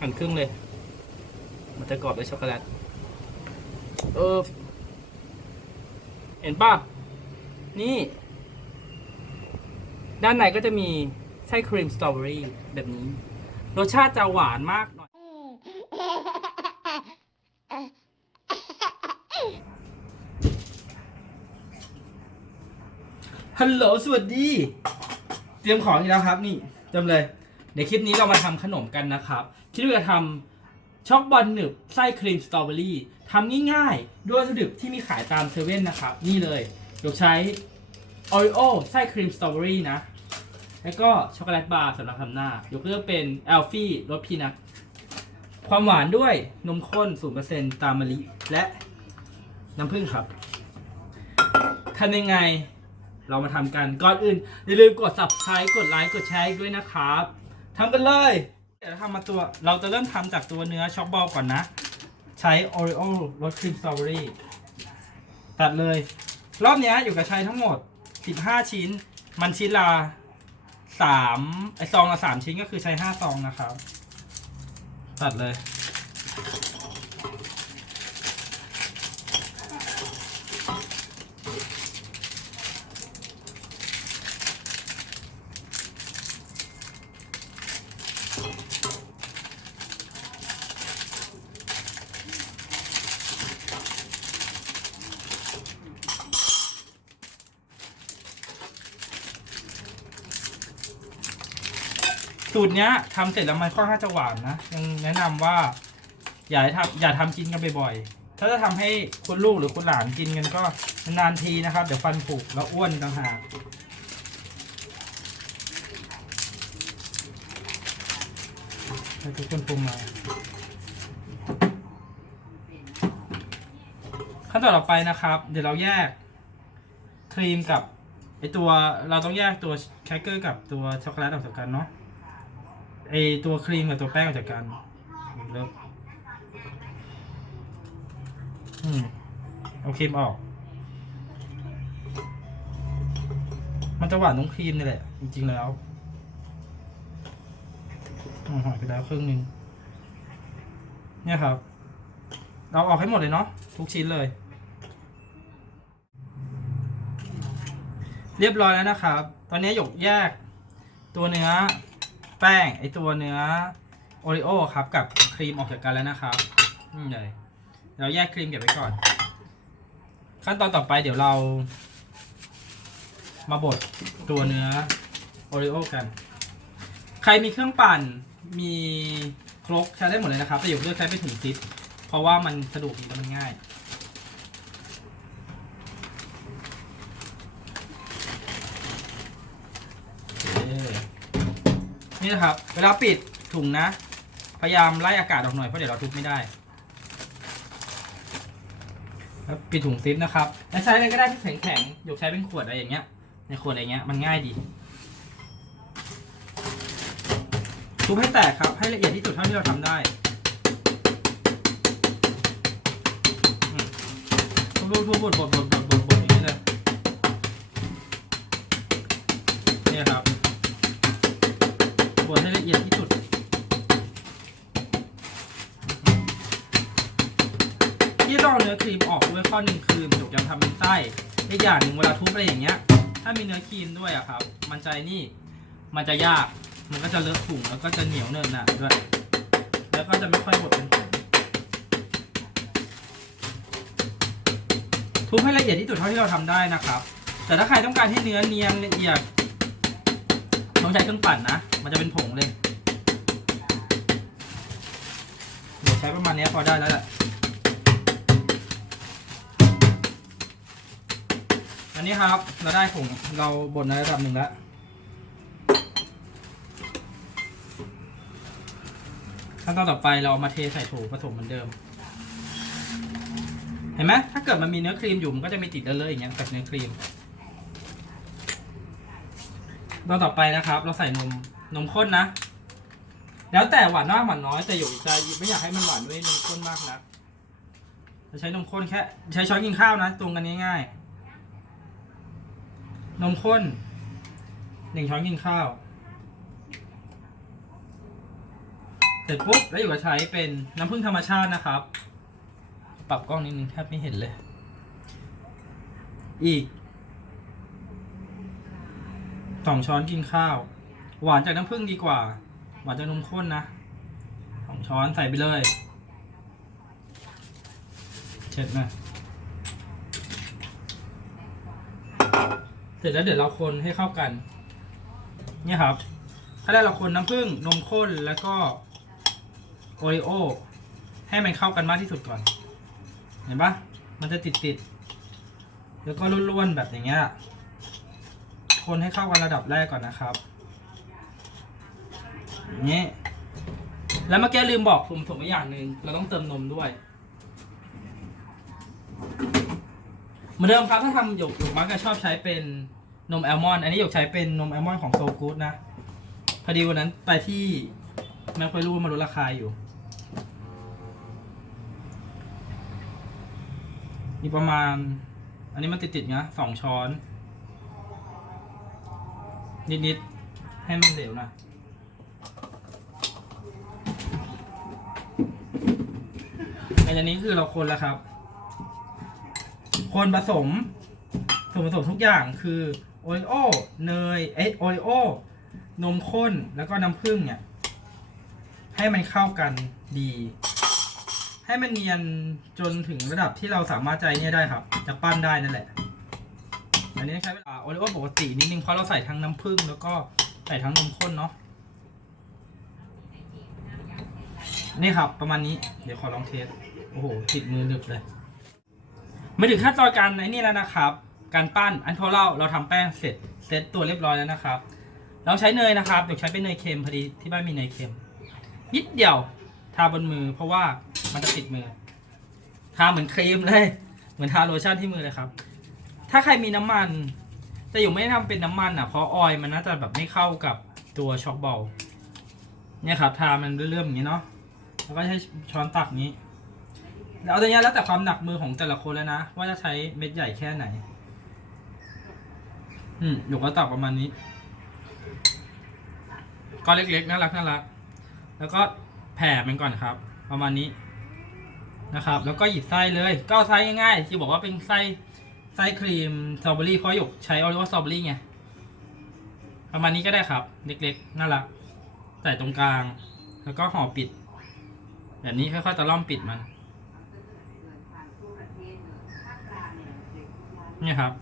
หั่นครึ่งเลย มันจะกรอบด้วยช็อกโกแลต เออ เห็นป่ะ นี่ ด้านในก็จะมีไส้ครีมสตรอเบอรี่แบบนี้ รสชาติจะหวานมากหน่อย ฮัลโหล สวัสดี เตรียมของอีกแล้วครับ นี่จำเลย เดี๋ยวคลิปนี้เรามาทำขนมกันนะครับ คิดว่าจะทำช็อกบอลหนึบไส้ครีมสตรอเบอรี่ทำง่ายๆ ด้วยวัตถุดิบที่มีขายตามเซเว่นนะครับ นี่เลยเดี๋ยวใช้โอริโอไส้ครีมสตรอเบอรี่นะ แล้วก็ช็อกโกแลตบาร์สำหรับทำหน้า ยกเลือกเป็นแอลฟี่รสพีนัทความหวานด้วยนมข้น 0%ตามมะลิ และน้ำผึ้งครับทำยังไงเรามาทำกัน ก่อนอื่น อย่าลืมกด subscribe กดไลค์กดแชร์ด้วยนะครับทำกันเลย ดี๋ยวเราทำมาตัวเราจะเริ่มทำจากตัวเนื้อช็อกบอลก่อนนะ ใช้โอริโอรสครีมสตรอเบอรี่ตัดเลย รอบเนี้ยอยู่กับใช้ทั้งหมด 15 ชิ้น มันชิ้นละ3ไอซองละ3ชิ้นก็คือใช้5ซองนะครับ ตัดเลย สูตรเนี้ยทำเสร็จแล้วมันค่อนข้างจะหวานนะ ยังแนะนำว่า อย่าให้ทำอย่าทำกินกันบ่อยๆ ถ้าจะทำให้คุณลูกหรือคุณหลานกินกันก็นานๆทีนะครับ เดี๋ยวฟันผุแล้วอ้วนต่างหาก ให้ทุกคนปรุงมาขั้นตอนต่อไปนะครับ เดี๋ยวเราแยกครีมกับไอตัวเราต้องแยกตัวแครกเกอร์กับตัวช็อกโกแลตออกจากกันเนาะ ไอตัวครีมกับตัวแป้งออกจากกันเลิกอืมเอาครีมออก มันจะหวานตรงครีมนี่แหละ จริง ๆ แล้วหายไปแล้วครึ่งหนึ่งเนี่ยครับ เราออกให้หมดเลยเนาะทุกชิ้นเลย เรียบร้อยแล้วนะครับ ตอนนี้หยกแยกตัวเนื้อ แป้งไอตัวเนื้อโอริโอครับ กับครีมออกจากกันแล้วนะครับนี่เลยเราแยกครีมเก็บไว้ก่อน ขั้นตอนต่อไปเดี๋ยวเรา มาบดตัวเนื้อโอริโอกัน ใครมีเครื่องปั่นมีครกใช้ได้หมดเลยนะครับแต่หยกเลือกใช้เป็นถุงซิปเพราะว่ามันสะดวกดีและมันง่าย นี่นะครับ เวลาปิดถุงนะ พยายามไล่อากาศออกหน่อยเพราะเดี๋ยวเราทุบไม่ได้แล้วปิดถุงซิปนะครับแล้วใช้อะไรก็ได้ที่แข็งแข็งๆยกใช้เป็นขวดอะไรอย่างเงี้ย ในขวดอะไรเงี้ยมันง่ายดี ทุบให้แตกครับ ให้ละเอียดที่สุดเท่าที่เราทำได้อืมทุบทุบทุบบดบดบดบดบดบดอย่างนี้เลยนี่ครับ บดให้ละเอียดที่สุดที่ต้องเนื้อครีมออกด้วยข้อหนึ่งคือมันถูกจะทำเป็นไส้อีกอย่างหนึ่งเวลาทุบอะไรอย่างเงี้ย ถ้ามีเนื้อครีมด้วยอะครับ มันจะนี่มันจะยาก มันก็จะเลอะถุงแล้วก็จะเหนียวเนินหนะด้วย แล้วก็จะไม่ค่อยบดเป็นผงทุบให้ละเอียดที่สุดเท่าที่เราทำได้นะครับ แต่ถ้าใครต้องการให้เนื้อเนียนละเอียด ต้องใช้เครื่องปั่นนะ มันจะเป็นผงเลยเดี๋ยวใช้ประมาณนี้พอได้แล้วแหละอันนี้ครับเราได้ผงเราบดในระดับหนึ่งแล้วขั้นตอนต่อไปเราเอามาเทใส่โถผสมเหมือนเดิม เห็นไหมถ้าเกิดมันมีเนื้อครีมอยู่มันก็จะมีติดเลอะๆอย่างเงี้ยกับเนื้อครีม ตอนต่อไปนะครับ เราใส่นมนมข้นนะ แล้วแต่หวานมากหวานน้อยแต่อยู่ใจไม่อยากให้มันหวานด้วยนมข้นมากนะจะใช้นมข้นแค่ ใช้ช้อนกินข้าวนะตรงกันง่ายๆนมข้นหนึ่งช้อนกินข้าวเสร็จปุ๊บแล้วอยู่กับใช้เป็นน้ำผึ้งธรรมชาตินะครับ ปรับกล้องนิดนึงแทบไม่เห็นเลย อีก สองช้อนกินข้าว หวานจากน้ำผึ้งดีกว่า หวานจากนมข้นนะสองช้อนใส่ไปเลยเช็ดนะเสร็จแล้วเดี๋ยวเราคนให้เข้ากัน เนี่ยครับ ถ้าได้เราคนน้ำผึ้งนมข้นแล้วก็โอริโอให้มันเข้ากันมากที่สุดก่อน เห็นปะมันจะติดติดๆแล้วก็ร่วนๆแบบอย่างเงี้ย คนให้เข้ากันระดับแรกก่อนนะครับนี้แล้วเมื่อกี้ลืมบอกผมสมอีกอย่างหนึ่งเราต้องเติมนมด้วยเหมือนเดิมครับถ้าทำหยกหยกมักจะชอบใช้เป็นนมแอลมอนด์อันนี้หยกใช้เป็นนมแอลมอนด์ของโซกูดนะพอดีวันนั้นไปที่แมคโครรูมาลดราคาอยู่มีประมาณ อันนี้มันติดๆนะสองช้อน นิดๆ ให้มันเหลวนะในอันนี้คือเราคนแล้วครับ คนผสมส่วนผสมทุกอย่างคือโอริโอเนยเอ้โอริโอนมข้นแล้วก็น้ำผึ้งเนี่ย ให้มันเข้ากันดี ให้มันเนียนจนถึงระดับที่เราสามารถใจเนี่ยได้ครับ จะปั้นได้นั่นแหละ อันนี้ใช้เวลาโอริโอปกตินิดนึงเพราะเราใส่ทั้งน้ำผึ้งแล้วก็ใส่ทั้งนมข้นเนาะนี่ครับประมาณนี้เดี๋ยวขอลองเทสโอ้โหติดมือหนึบเลยมาถึงขั้นตอนการไอ้นี่แล้วนะครับ การปั้นอันพอเราเราทำแป้งเสร็จเซตตัวเรียบร้อยแล้วนะครับ เราใช้เนยนะครับเดี๋ยวใช้เป็นเนยเค็มพอดีที่บ้านมีเนยเค็มนิดเดียวทาบนมือ เพราะว่ามันจะติดมือทาเหมือนครีมเลย เหมือนทาโลชั่นที่มือเลยครับ ถ้าใครมีน้ำมัน แต่อยู่ไม่ได้ทำเป็นน้ำมันอะเพราะออยล์มันน่าจะแบบไม่เข้ากับตัวช็อกบอลเนี่ยครับทามันเรื่อยๆอย่างนี้เนาะแล้วก็ใช้ช้อนตักนี้เอาตัวเนี้ยแล้วแต่ความหนักมือของแต่ละคนแล้วนะ ว่าจะใช้เม็ดใหญ่แค่ไหน อืมหนูก็ตักประมาณนี้ก็เล็กๆน่ารักน่ารักแล้วก็แผ่มันก่อนครับ ประมาณนี้นะครับ แล้วก็หยิบไส้เลย ก็ไส้ง่ายๆที่บอกว่าเป็นไส้ ไส้ครีมสตรอเบอรี่เพราะหยกใช้ออริโอสตรอเบอรี่ไงประมาณนี้ก็ได้ครับ เล็กๆ น่ารัก ใส่ตรงกลาง แล้วก็ห่อปิด แบบนี้ค่อยๆตะล่อมปิดมัน เนี่ยครับ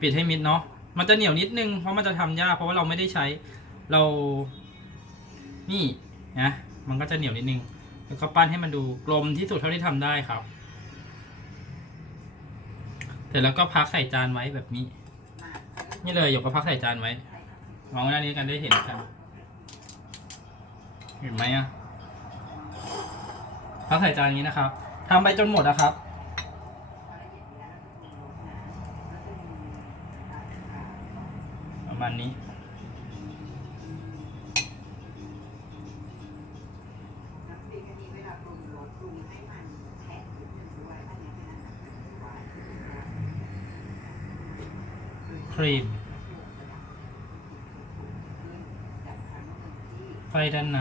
ปิดให้มิดเนาะ มันจะเหนียวนิดนึง เพราะมันจะทำยาก เพราะว่าเราไม่ได้ใช้ เรา นี่นะ มันก็จะเหนียวนิดนึง แล้วก็ปั้นให้มันดูกลมที่สุดเท่าที่ทำได้ครับ เสร็จแล้วก็พักใส่จานไว้แบบนี้ นี่เลยหยกก็พักใส่จานไว้มองหน้านี้กันได้เห็นกัน เห็นไหมอะพักใส่จานนี้นะครับทำไปจนหมดนะครับ ประมาณนี้ ค รีม ไฟด้านใน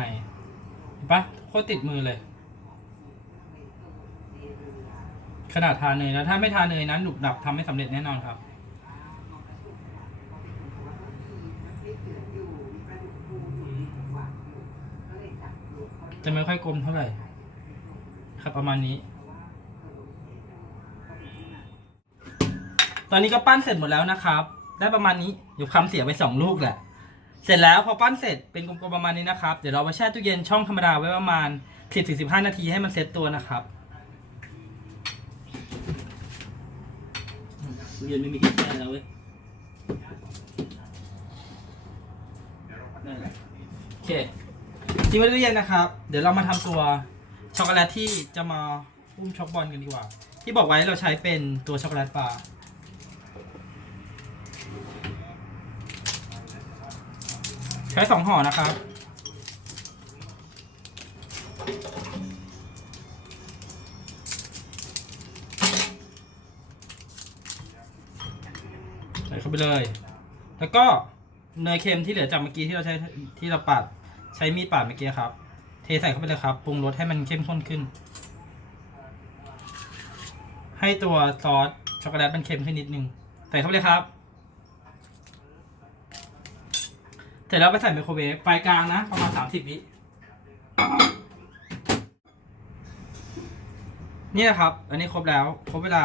เห็นปะโคตรติดมือเลย ขนาดทาเนยแล้วถ้าไม่ทาเนยนั้นหนุบหนับทำไม่สำเร็จแน่นอนครับจะไม่ค่อยกลมเท่าไหร่ ครับประมาณนี้ ตอนนี้ก็ปั้นเสร็จหมดแล้วนะครับ ได้ประมาณนี้อยู่คำเสียไปสองลูกแหละ เสร็จแล้วพอปั้นเสร็จเป็นกลมๆประมาณนี้นะครับ เดี๋ยวเราไปแช่ตู้เย็นช่องธรรมดาไว้ประมาณ10-15นาทีให้มันเซ็ตตัวนะครับตู้เย็นไม่มีที่แช่แล้วเว้ยได้แล้วโอเคทิ้งไว้ตู้เย็นนะครับ เดี๋ยวเรามาทำตัวช็อกโกแลตที่จะมาอุ้มช็อกบอลกันดีกว่า ที่บอกไว้เราใช้เป็นตัวช็อกโกแลตบาร์ ช้สองห่อนะครับ ใส่เข้าไปเลย แล้วก็เนยเค็มที่เหลือจากเมื่อกี้ที่เราใช้ที่เราปาดใช้มีดปาดเมื่อกี้ครับ เทเทใส่เข้าไปเลยครับ ปรุงรสให้มันเข้มข้นขึ้น ให้ตัวซอสช็อกโกแลตมันเค็มขึ้นนิดนึง ใส่เข้าไปเลยครับ เสร็จแล้วไปใส่ไมโครเวฟไฟกลางนะประมาณสามสิบวินี่นะครับ อันนี้ครบแล้ว ครบเวลา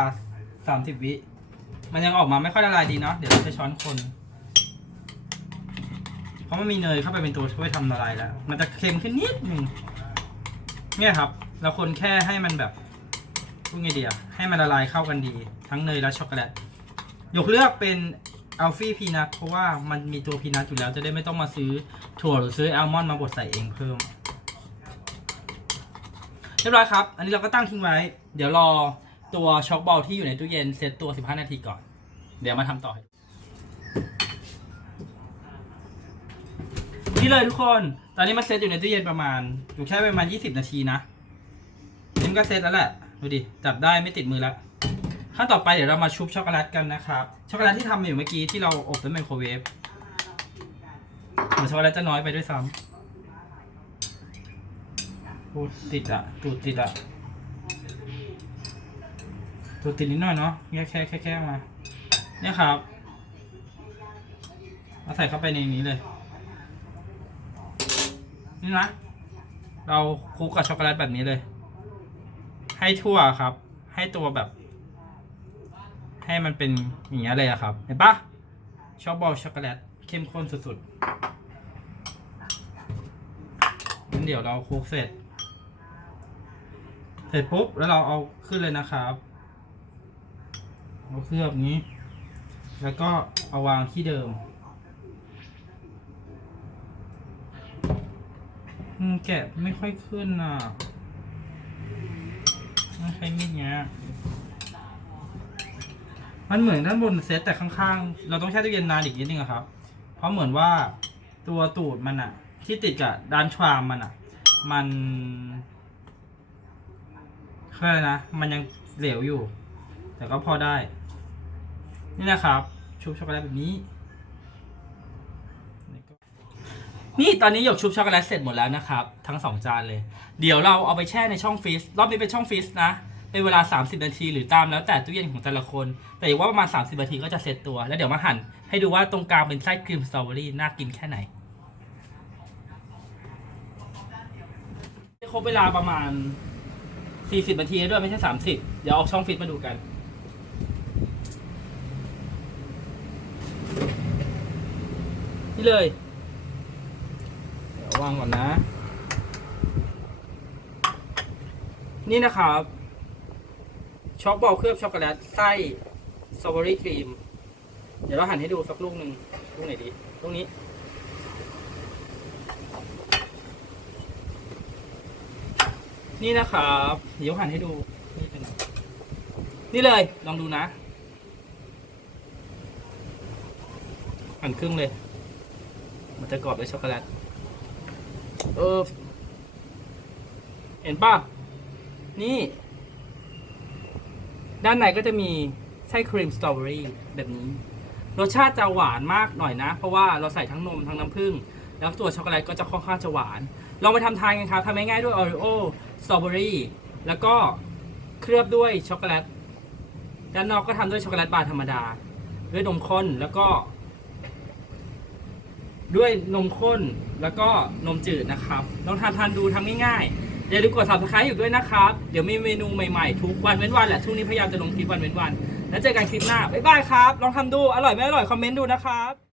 สามสิบวิมันยังออกมาไม่ค่อยละลายดีเนาะเดี๋ยวเราจะช้อนคน เพราะมันมีเนยเข้าไปเป็นตัวช่วยทำละลายแล้ว มันจะเค็มขึ้นนิดหนึ่งเนี่ยครับ เราคนแค่ให้มันแบบพูดไงดีอะให้มันละลายเข้ากันดี ทั้งเนยและช็อกโกแลตยกเลือกเป็น อัลฟี่พีนัทเพราะว่ามันมีตัวพีนัทอยู่แล้วจะได้ไม่ต้องมาซื้อถั่วหรือซื้อแอลมอนด์มาบดใส่เองเพิ่ม เรียบร้อยครับ อันนี้เราก็ตั้งทิ้งไว้ เดี๋ยวรอตัวช็อกบอลที่อยู่ในตู้เย็นเซตตัว 15 นาทีก่อน เดี๋ยวมาทำต่อ นี่เลยทุกคน ตอนนี้มาเซตอยู่ในตู้เย็นประมาณ อยู่แค่ประมาณ 20 นาทีนะนี่มันก็เซตแล้วแหละ ดูดิ จับได้ไม่ติดมือแล้ว ขั้นต่อไปเดี๋ยวเรามาชุบช็อกโกแลตกันนะครับช็อกโกแลตที่ทำอยู่เมื่อกี้ที่เราอบในไมโครเวฟเหมือนช็อกโกแลตจะน้อยไปด้วยซ้ำตูดติดอะตูดติดอะตูดติดนิดหน่อยเนาะแค่แค่แค่แค่มาเนี่ยครับเอาใส่เข้าไปในนี้เลยนี่นะเราคลุกกับช็อกโกแลตแบบนี้เลย ให้ทั่วครับ ให้ตัวแบบ ให้มันเป็นอย่างเงี้ยเลยอะครับ เห็นปะช็อกบอลช็อกโกแลตเข้มข้นสุดๆงั้นเดี๋ยวเราคลุกเสร็จ เสร็จปุ๊บแล้วเราเอาขึ้นเลยนะครับเอาเคลือบนี้ แล้วก็เอาวางที่เดิมแกะไม่ค่อยขึ้นอะใช้มีดเงี้ย มันเหมือนด้านบนเซตแต่ข้างๆ เราต้องแช่ตู้เย็นนานอีกนิดนึงอะครับ เพราะเหมือนว่าตัวตูดมันอะที่ติดกับด้านชวามมันอะมันคืออะไรนะ มันยังเหลวอยู่ แต่ก็พอได้ นี่นะครับ ชุบช็อกโกแลตแบบนี้ นี่ตอนนี้หยกชุบช็อกโกแลตเสร็จหมดแล้วนะครับ ทั้งสองจานเลย เดี๋ยวเราเอาไปแช่ในช่องฟรีซรอบนี้เป็นช่องฟรีซนะ เป็นเวลา 30 นาที หรือตามแล้วแต่ตู้เย็นของแต่ละคน แต่อย่างว่าประมาณ 30 นาทีก็จะเสร็จตัว แล้วเดี๋ยวมาหั่นให้ดูว่าตรงกลางเป็นไส้ครีมสตรอเบอรี่น่ากินแค่ไหนครบเวลาประมาณ 40 นาทีด้วยไม่ใช่ 30 เดี๋ยวเอาช่องฟรีซมาดูกันนี่เลย เดี๋ยววางก่อนนะ นี่นะครับ ช็อกบอลเคลือบช็อกโกแลตไส้สตรอเบอรี่ครีม เดี๋ยวเราหั่นให้ดูสักลูกหนึ่งลูกไหนดีลูกนี้ นี่นะครับเดี๋ยวหั่นให้ดูนี่เป็นนี่เลยลองดูนะหั่นครึ่งเลย มันจะกรอบด้วยช็อกโกแลตเออเห็นป่ะนี่ ด้านในก็จะมีไส้ครีมสตรอเบอรี่แบบนี้ รสชาติจะหวานมากหน่อยนะ เพราะว่าเราใส่ทั้งนมทั้งน้ำผึ้งแล้วตัวช็อกโกแลตก็จะค่อนข้างจะหวาน ลองไปทำทานกันครับทำง่ายๆด้วยออริโอสตรอเบอรี่แล้วก็เคลือบด้วยช็อกโกแลตด้านนอกก็ทำด้วยช็อกโกแลตบาร์ธรรมดา ด้วยนมข้นแล้วก็ ด้วยนมข้นแล้วก็นมจืดนะครับลองทานทานดูทำง่ายๆ อย่าลืมกด subscribe อยู่ด้วยนะครับ เดี๋ยวมีเมนูใหม่ๆ ทุกวันเว้นวันแหละช่วงนี้พยายามจะลงคลิปวันเว้นวัน แล้วเจอกันคลิปหน้าบ๊ายบายครับ ลองทำดูอร่อยไม่อร่อยคอมเมนต์ดูนะครับ